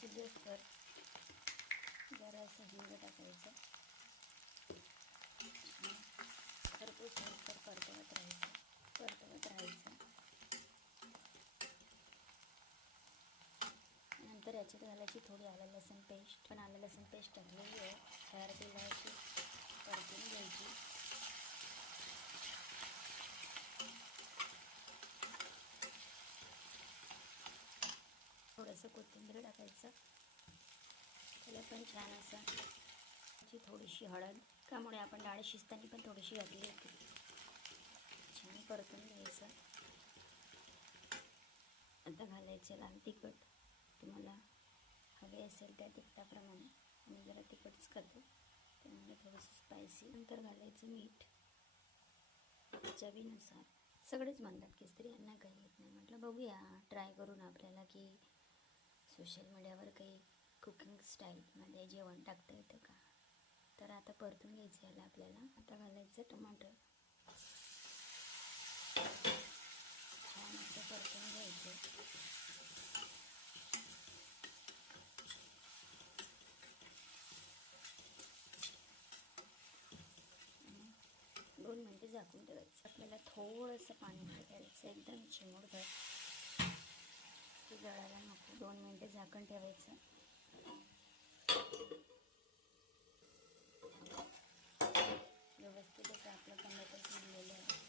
शिजेस्तर जरासं हिंग टाकायचं. भरपूर नंतर परतवत राहायचं. नंतर याच्यात घालायची थोडी आलं लसूण पेस्ट. पण आलं लसूण पेस्ट टाकलेली आहे. तयार केला अशी परतून घ्यायची. थोडंसं कोथिंबीर टाकायचं. त्याला पण छान असं थोडीशी हळद, त्यामुळे आपण डाळ शिजताना पण थोडीशी घातली होती. छान परतून घ्यायचं. आता घालायचं लाल तिखट. तुम्हाला हवे असेल त्या तिखटाप्रमाणे. मी जरा तिखटच खातो त्यामुळे थोडंसं स्पायसी. नंतर घालायचं मीठ चवीनुसार. सगळेच म्हणतात की स्त्रियांना काही येत नाही. म्हटलं बघूया ट्राय करून आपल्याला की सोशल मीडियावर काही कुकिंग स्टाईलमध्ये जेवण टाकता येतं का. तर आता परतून घ्यायचं याला आपल्याला. आता घालायचं टमाटर. छान असं परतून घ्यायचं. 2 मिनटं झाकून ठेवायचं. आपल्याला थोडंसं पाणी टाकायचं, एकदम चिमूटभर, की जळायला नको. 2 मिनटं झाकण ठेवायचं. व्यवस्थित असं आपलं टमाटर शिजलेलं आहे.